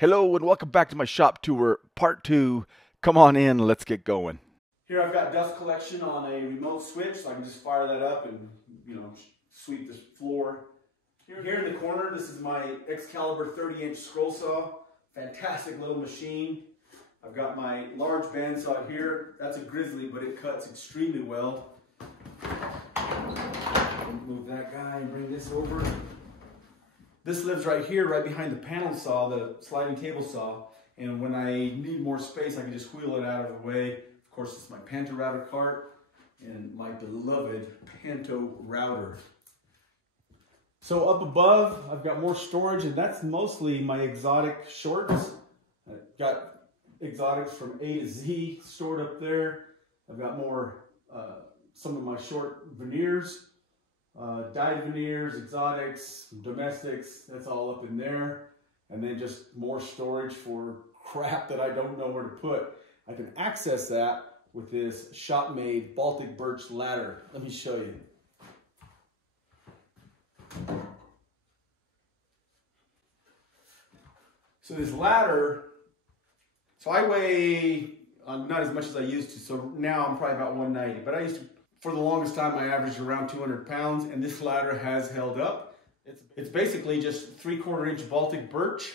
Hello and welcome back to my shop tour, part 2. Come on in, let's get going. Here I've got dust collection on a remote switch, so I can just fire that up and, sweep the floor. Here in the corner, this is my Excalibur 30-inch scroll saw. Fantastic little machine. I've got my large bandsaw here. That's a Grizzly, but it cuts extremely well. Move that guy and bring this over. This lives right here, right behind the panel saw, the sliding table saw. And when I need more space, I can just wheel it out of the way. Of course, it's my Panto router cart and my beloved Panto router. So up above, I've got more storage, and that's mostly my exotic shorts. I've got exotics from A to Z stored up there. I've got more, some of my short veneers. Dyed veneers, exotics, domestics, that's all up in there. And then just more storage for crap that I don't know where to put. I can access that with this shop-made Baltic birch ladder. Let me show you. So this ladder, so I weigh not as much as I used to, so now I'm probably about 190, but I used to, for the longest time, I averaged around 200 pounds, and this ladder has held up. It's basically just 3/4 inch Baltic birch,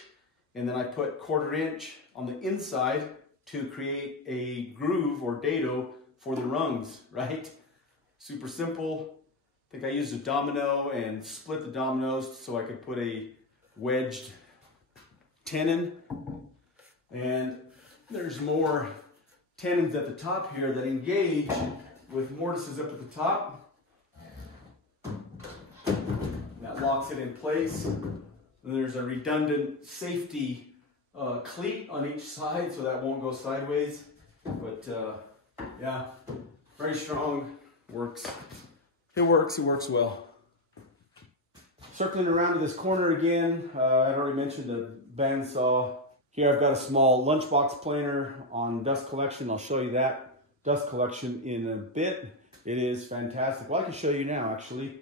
and then I put 1/4 inch on the inside to create a groove or dado for the rungs, right? Super simple. I think I used a domino and split the dominoes so I could put a wedged tenon. And there's more tenons at the top here that engage with mortises up at the top. That locks it in place. And there's a redundant safety cleat on each side so that won't go sideways. But yeah, very strong, works. It works well. Circling around to this corner again, I'd already mentioned the bandsaw. Here I've got a small lunchbox planer on dust collection. I'll show you that dust collection in a bit. It is fantastic. Well, I can show you now actually.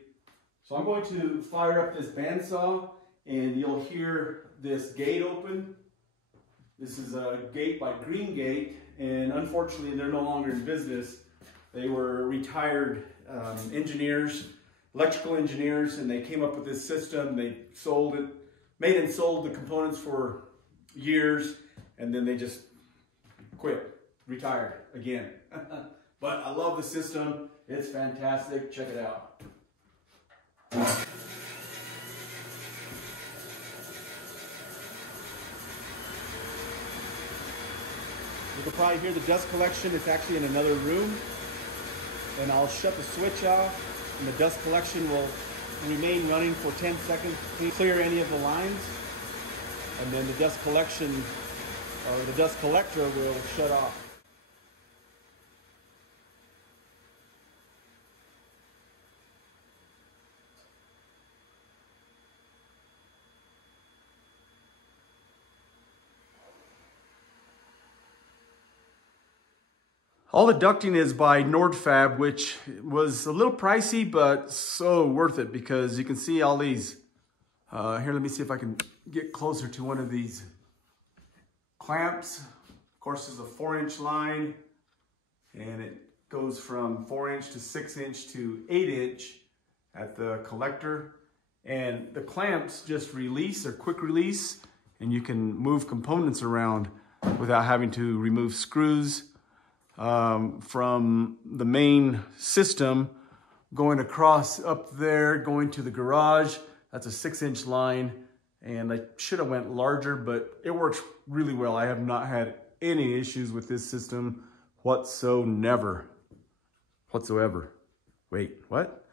So I'm going to fire up this bandsaw and you'll hear this gate open. This is a gate by Green Gate, and unfortunately they're no longer in business. They were retired engineers, electrical engineers, and they came up with this system. They sold it, made and sold the components for years, and then they just quit, retired again. But I love the system. It's fantastic. Check it out. You can probably hear the dust collection. It's actually in another room. And I'll shut the switch off, and the dust collection will remain running for 10 seconds to clear any of the lines. And then the dust collection, or the dust collector, will shut off. All the ducting is by Nordfab, which was a little pricey, but so worth it because you can see all these. Here, let me see if I can get closer to one of these clamps. Of course, there's a 4-inch line, and it goes from 4-inch to 6-inch to 8-inch at the collector. And the clamps just release, they're quick release, and you can move components around without having to remove screws. From the main system going across up there, going to the garage. That's a 6-inch line, and I should have went larger, but it works really well. I have not had any issues with this system whatsoever. Wait, what?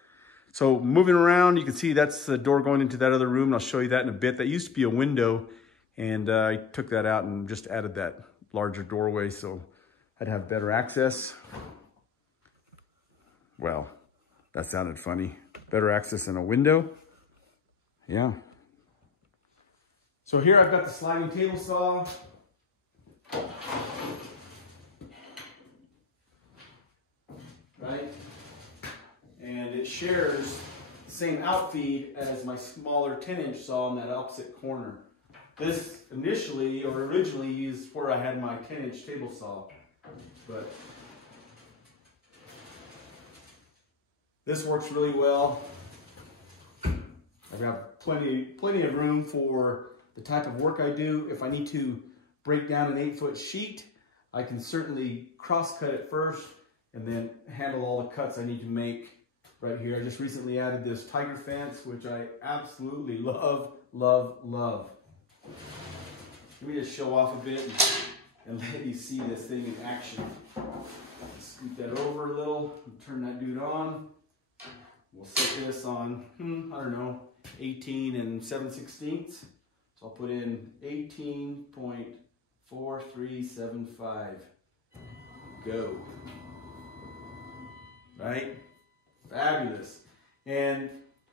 So moving around, you can see that's the door going into that other room, and I'll show you that in a bit. That used to be a window, and I took that out and just added that larger doorway so I'd have better access. Well, that sounded funny. Better access in a window. Yeah. So here I've got the sliding table saw. Right? And it shares the same outfeed as my smaller 10-inch saw in that opposite corner. This initially or originally is where I had my 10-inch table saw, but this works really well. I've got plenty of room for the type of work I do. If I need to break down an 8-foot sheet, I can certainly cross-cut it first and then handle all the cuts I need to make right here. I just recently added this tiger fence, which I absolutely love, love, love. Let me just show off a bit and let you see this thing in action. Scoot that over a little and turn that dude on. We'll set this on, I don't know, 18 and 7/16. So I'll put in 18.4375. Go. Right? Fabulous. And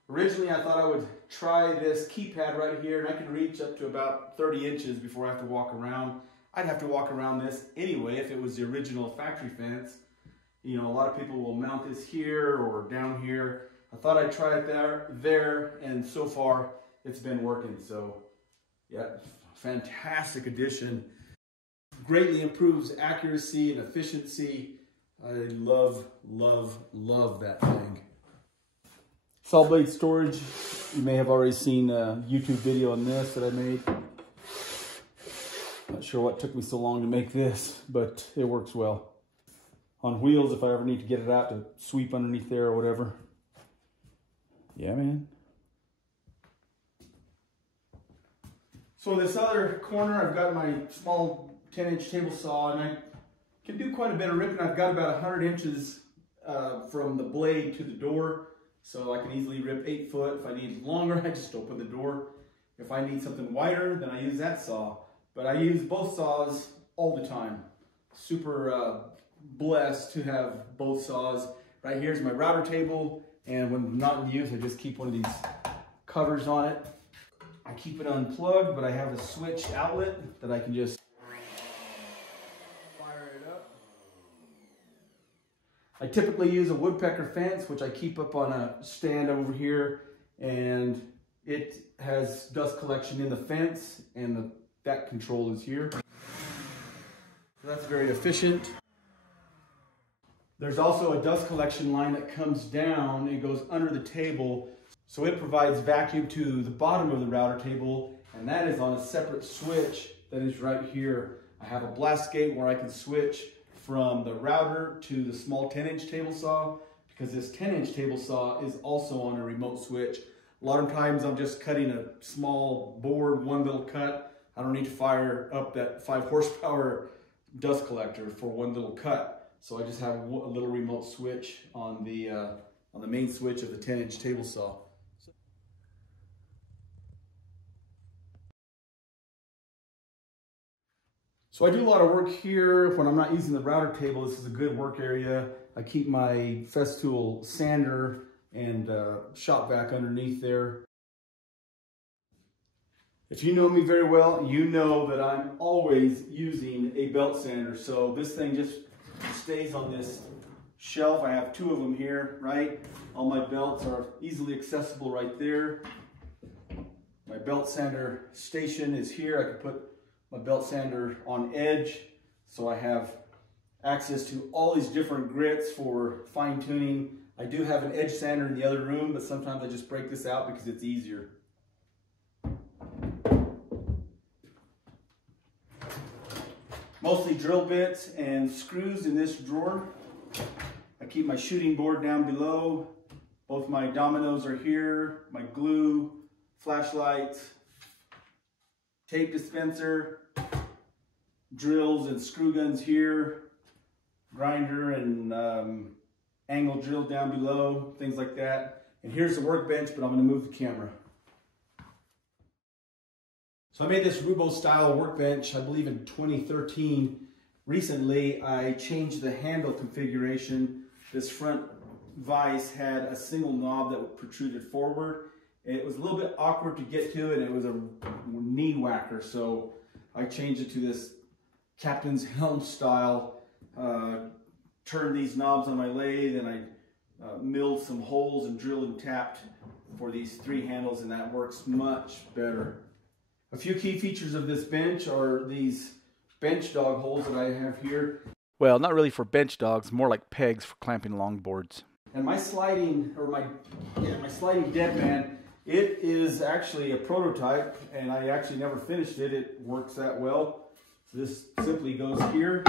originally I thought I would try this keypad right here, and I can reach up to about 30 inches before I have to walk around. I'd have to walk around this anyway if it was the original factory fence. You know, a lot of people will mount this here or down here. I thought I'd try it there, and so far it's been working. So yeah, fantastic addition. Greatly improves accuracy and efficiency. I love, love, love that thing. Saw blade storage. You may have already seen a YouTube video on this that I made. Not sure what took me so long to make this, but it works well. On wheels, if I ever need to get it out to sweep underneath there or whatever. Yeah, man. So in this other corner, I've got my small 10-inch table saw, and I can do quite a bit of ripping. I've got about 100 inches from the blade to the door, so I can easily rip 8 foot. If I need longer, I just open the door. If I need something wider, then I use that saw. But I use both saws all the time. Super blessed to have both saws. Right here's my router table, and when not in use, I just keep one of these covers on it. I keep it unplugged, but I have a switch outlet that I can just fire it up. I typically use a woodpecker fence, which I keep up on a stand over here, and it has dust collection in the fence, and that control is here. So that's very efficient. There's also a dust collection line that comes down. It goes under the table, so it provides vacuum to the bottom of the router table, and that is on a separate switch that is right here. I have a blast gate where I can switch from the router to the small 10-inch table saw, because this 10-inch table saw is also on a remote switch. A lot of times I'm just cutting a small board, one little cut. I don't need to fire up that 5 horsepower dust collector for one little cut. So I just have a little remote switch on the main switch of the 10-inch table saw. So I do a lot of work here when I'm not using the router table. This is a good work area. I keep my Festool sander and shop vac underneath there. If you know me very well, you know that I'm always using a belt sander. So this thing just stays on this shelf. I have 2 of them here, right? All my belts are easily accessible right there. My belt sander station is here. I can put my belt sander on edge, so I have access to all these different grits for fine tuning. I do have an edge sander in the other room, but sometimes I just break this out because it's easier. Mostly drill bits and screws in this drawer. I keep my shooting board down below. Both my dominoes are here, my glue, flashlights, tape dispenser, drills and screw guns here, grinder and angle drill down below, things like that. And here's the workbench, but I'm going to move the camera. So I made this Rubo style workbench, I believe in 2013. Recently, I changed the handle configuration. This front vise had a single knob that protruded forward. It was a little bit awkward to get to, and it was a knee whacker. So I changed it to this captain's helm style. Turned these knobs on my lathe, and I milled some holes and drilled and tapped for these 3 handles, and that works much better. A few key features of this bench are these bench dog holes that I have here. Well, not really for bench dogs, more like pegs for clamping long boards. And my sliding, or my sliding dead man, it is actually a prototype, and I actually never finished it. It works that well. So this simply goes here.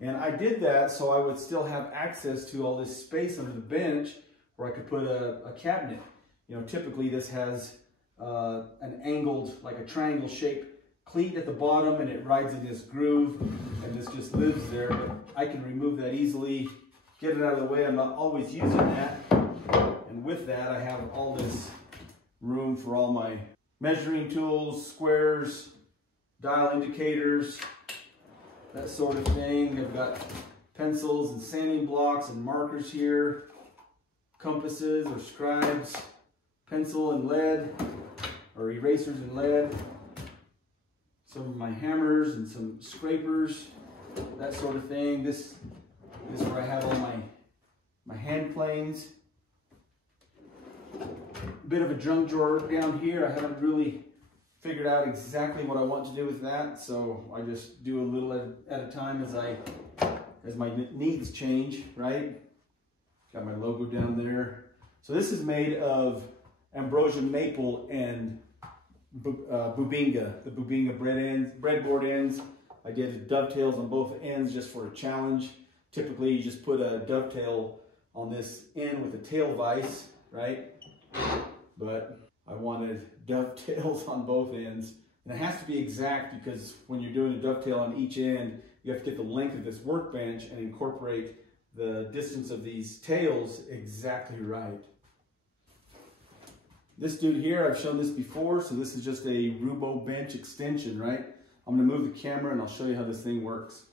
And I did that so I would still have access to all this space under the bench where I could put a cabinet. You know, typically this has an angled, like a triangle shaped cleat at the bottom, and it rides in this groove, and this just lives there. But I can remove that easily, get it out of the way. I'm not always using that. And with that, I have all this room for all my measuring tools, squares, dial indicators, that sort of thing. I've got pencils and sanding blocks and markers here, compasses or scribes, pencil and lead, or erasers and lead, some of my hammers and some scrapers, that sort of thing. This is where I have all my hand planes. A bit of a junk drawer down here. I haven't really figured out exactly what I want to do with that, so I just do a little at a time as my needs change, right? Got my logo down there. So this is made of ambrosia maple and bubinga, the bubinga breadboard ends. I did dovetails on both ends just for a challenge. Typically you just put a dovetail on this end with a tail vise, right? But I wanted dovetails on both ends. And it has to be exact, because when you're doing a dovetail on each end, you have to get the length of this workbench and incorporate the distance of these tails exactly right. This dude here, I've shown this before, so this is just a Rubo bench extension, right? I'm gonna move the camera and I'll show you how this thing works.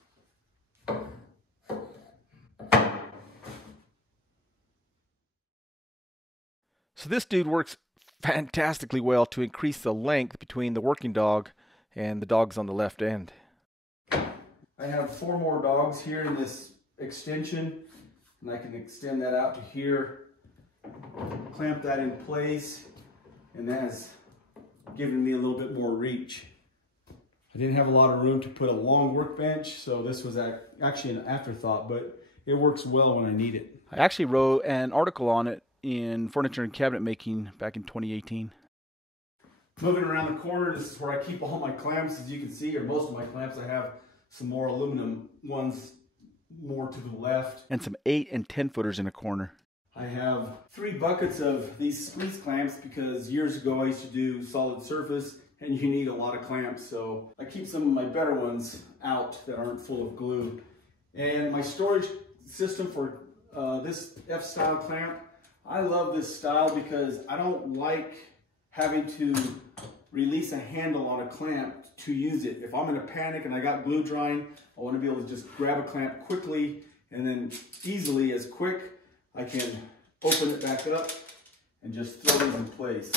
So this dude works fantastically well to increase the length between the working dog and the dogs on the left end. I have 4 more dogs here in this extension, and I can extend that out to here, clamp that in place, and that has given me a little bit more reach. I didn't have a lot of room to put a long workbench, so this was actually an afterthought, but it works well when I need it. I actually wrote an article on it in Furniture and Cabinet Making back in 2018. Moving around the corner, this is where I keep all my clamps, as you can see, or most of my clamps. I have some more aluminum ones more to the left. And some 8 and 10 footers in a corner. I have 3 buckets of these squeeze clamps, because years ago I used to do solid surface and you need a lot of clamps, so I keep some of my better ones out that aren't full of glue. And my storage system for this F-style clamp, I love this style because I don't like having to release a handle on a clamp to use it. If I'm in a panic and I got glue drying, I want to be able to just grab a clamp quickly, and then easily, as quick, I can open it back up and just throw these in place.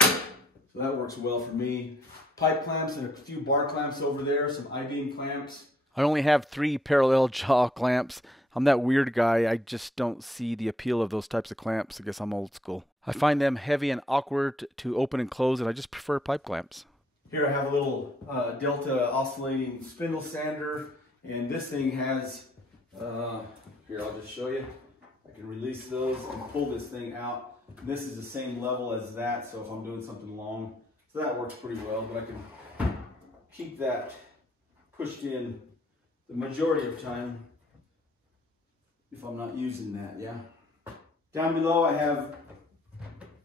So that works well for me. Pipe clamps and a few bar clamps over there, some I-beam clamps. I only have 3 parallel jaw clamps. I'm that weird guy. I just don't see the appeal of those types of clamps. I guess I'm old school. I find them heavy and awkward to open and close, and I just prefer pipe clamps. Here I have a little Delta oscillating spindle sander, and this thing has, here I'll just show you. I can release those and pull this thing out. This is the same level as that, so if I'm doing something long, so that works pretty well, but I can keep that pushed in the majority of time if I'm not using that, yeah. Down below I have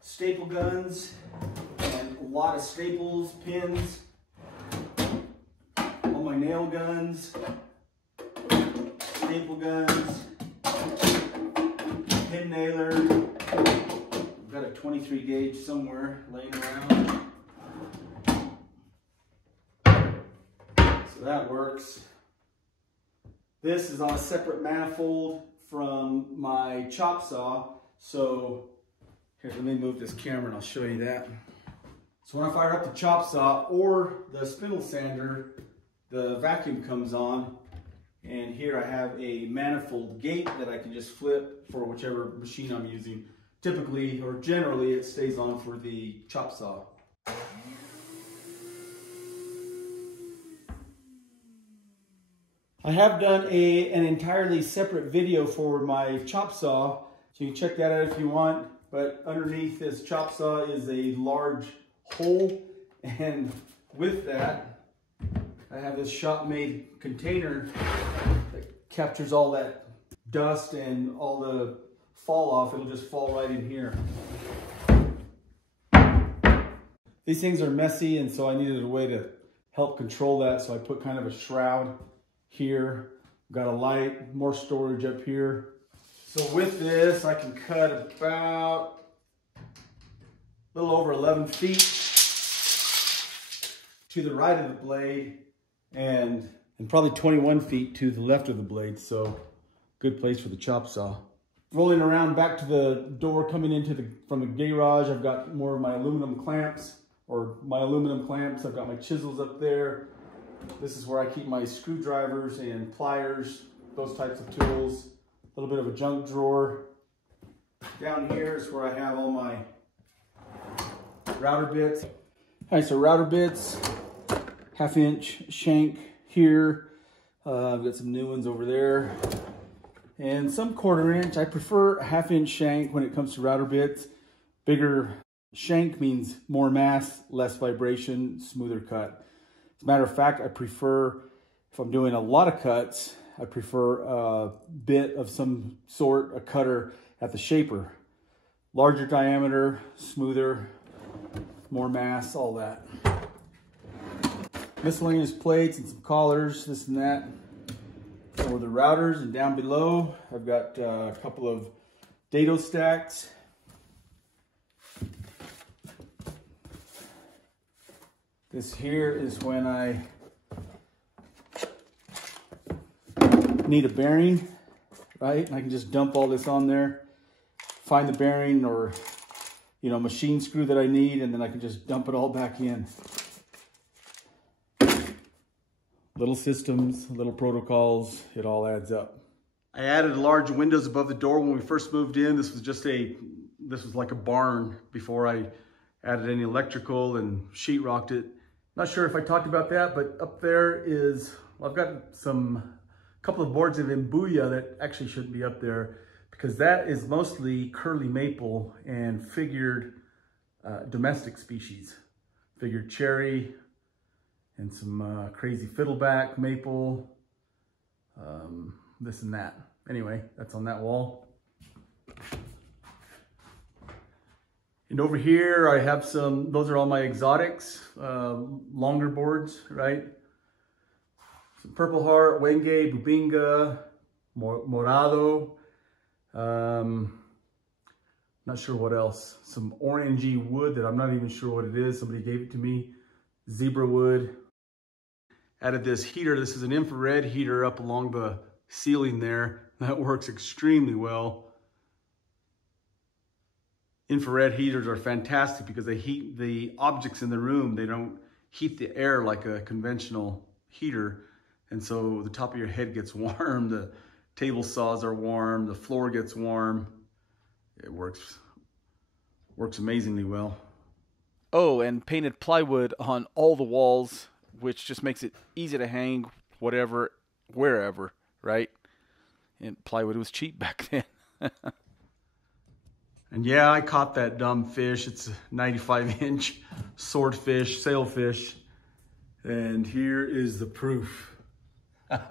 staple guns and a lot of staples, pins, all my nail guns, staple guns, pin nailer. I've got a 23 gauge somewhere laying around. So that works. This is on a separate manifold from my chop saw. So here, let me move this camera and I'll show you that. So when I fire up the chop saw or the spindle sander, the vacuum comes on, and here I have a manifold gate that I can just flip for whichever machine I'm using. Typically, or generally, it stays on for the chop saw. I have done an entirely separate video for my chop saw, so you can check that out if you want. But underneath this chop saw is a large hole, and with that, I have this shop-made container that captures all that dust and all the fall off. It'll just fall right in here. These things are messy, and so I needed a way to help control that, so I put kind of a shroud here. Got a light, more storage up here. So with this, I can cut about a little over 11 feet to the right of the blade and probably 21 feet to the left of the blade. So good place for the chop saw. Rolling around back to the door coming into from the garage, I've got more of my aluminum clamps. I've got my chisels up there. This is where I keep my screwdrivers and pliers, those types of tools. A little bit of a junk drawer. Down here is where I have all my router bits. All right, so router bits, 1/2 inch shank here. I've got some new ones over there. And some 1/4 inch. I prefer 1/2 inch shank when it comes to router bits. Bigger shank means more mass, less vibration, smoother cut. As a matter of fact, I prefer, if I'm doing a lot of cuts, I prefer a bit of some sort, a cutter at the shaper. Larger diameter, smoother, more mass, all that. Miscellaneous plates and some collars, this and that. For the routers, and down below, I've got a couple of dado stacks. This here is when I need a bearing, right? And I can just dump all this on there, find the bearing or, you know, machine screw that I need, and then I can just dump it all back in. Little systems, little protocols, it all adds up. I added large windows above the door when we first moved in. This was like a barn before I added any electrical and sheetrocked it. Not sure if I talked about that, but up there is, well, I've got a couple of boards of imbuya that actually shouldn't be up there because that is mostly curly maple and figured domestic species. Figured cherry and some crazy fiddleback maple, this and that. Anyway, that's on that wall. And over here, I have those are all my exotics, longer boards, right? Some Purple Heart, Wenge, Bubinga, Morado, not sure what else. Some orangey wood that I'm not even sure what it is. Somebody gave it to me. Zebra wood. Added this heater. This is an infrared heater up along the ceiling there. That works extremely well. Infrared heaters are fantastic because they heat the objects in the room. They don't heat the air like a conventional heater. And so the top of your head gets warm, the table saws are warm, the floor gets warm. It works amazingly well. Oh, and painted plywood on all the walls, which just makes it easy to hang whatever, wherever, right? And plywood was cheap back then. And yeah, I caught that dumb fish. It's a 95-inch swordfish, sailfish. And here is the proof. All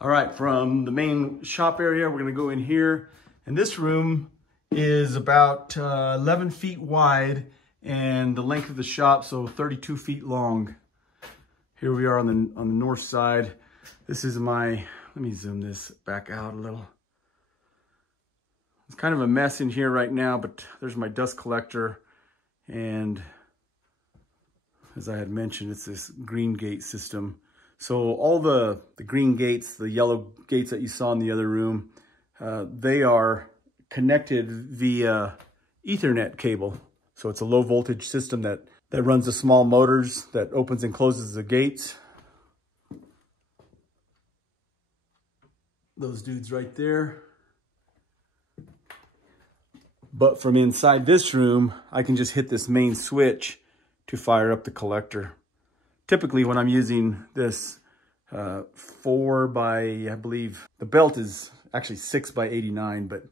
right, from the main shop area, we're gonna go in here. And this room is about 11 feet wide and the length of the shop, so 32 feet long. Here we are on the north side. This is let me zoom this back out a little. It's kind of a mess in here right now, but there's my dust collector. And as I had mentioned, it's this green gate system. So all the green gates, the yellow gates that you saw in the other room, they are connected via Ethernet cable. So it's a low voltage system that runs the small motors that opens and closes the gates. Those dudes right there. But from inside this room, I can just hit this main switch to fire up the collector. Typically when I'm using this 4 by, I believe, the belt is actually 6 by 89, but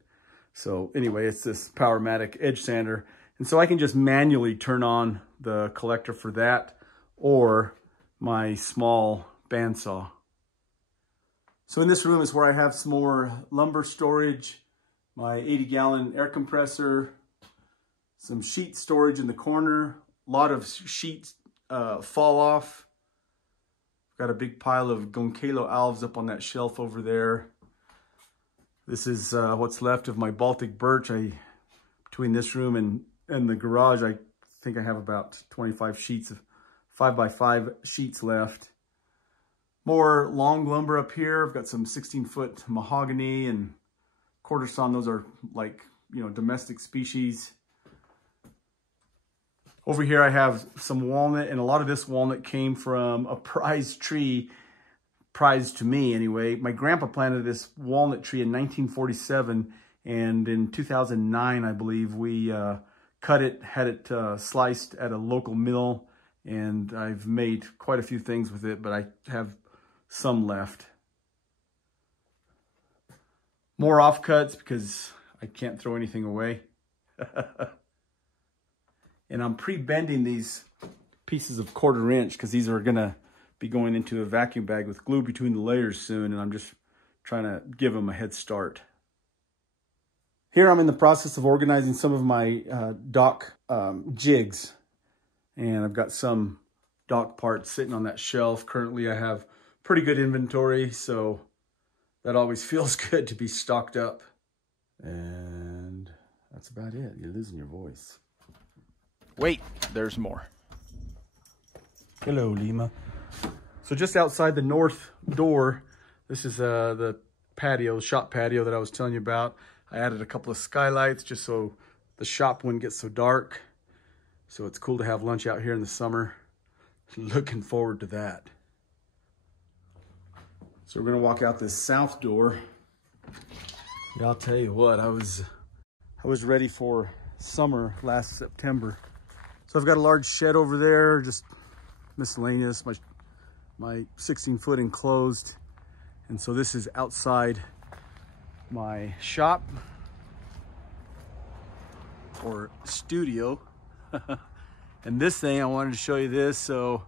so anyway, it's this Powermatic edge sander. And so I can just manually turn on the collector for that or my small bandsaw. So in this room is where I have some more lumber storage, my 80-gallon air compressor, some sheet storage in the corner. A lot of sheets fall off. Got a big pile of Gonkalo alves up on that shelf over there. This is what's left of my Baltic birch. Between this room and the garage, I think I have about 25 sheets of 5x5 sheets left. More long lumber up here. I've got some 16-foot mahogany and quarter sawn. Those are like, you know, domestic species. Over here I have some walnut, and a lot of this walnut came from a prized tree, prized to me anyway. My grandpa planted this walnut tree in 1947, and in 2009, I believe, we cut it, had it sliced at a local mill, and I've made quite a few things with it, but I have some left. More offcuts because I can't throw anything away. And I'm pre-bending these pieces of 1/4 inch because these are gonna be going into a vacuum bag with glue between the layers soon, and I'm just trying to give them a head start. Here I'm in the process of organizing some of my dock jigs, and I've got some dock parts sitting on that shelf. Currently I have pretty good inventory, so that always feels good to be stocked up. And that's about it. You're losing your voice. Wait, there's more. Hello, Lima. So just outside the north door, this is the patio, the shop patio that I was telling you about. I added a couple of skylights just so the shop wouldn't get so dark. So it's cool to have lunch out here in the summer. Looking forward to that. So we're gonna walk out this south door. Yeah, I'll tell you what, I was ready for summer last September. So I've got a large shed over there, just miscellaneous, my 16-foot enclosed. And so this is outside my shop or studio. And this thing, I wanted to show you this. So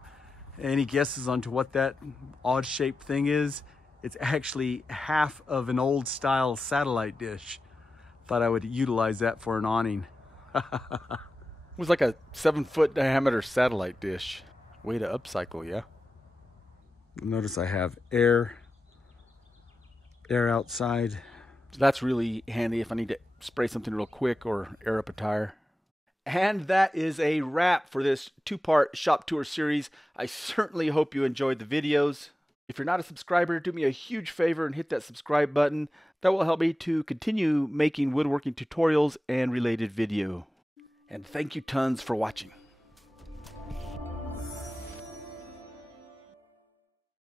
any guesses onto what that odd shaped thing is? It's actually half of an old style satellite dish. Thought I would utilize that for an awning. It was like a 7-foot diameter satellite dish. Way to upcycle, yeah? Notice I have air outside. So that's really handy if I need to spray something real quick or air up a tire. And that is a wrap for this 2-part shop tour series. I certainly hope you enjoyed the videos. If you're not a subscriber, do me a huge favor and hit that subscribe button. That will help me to continue making woodworking tutorials and related video. And thank you tons for watching.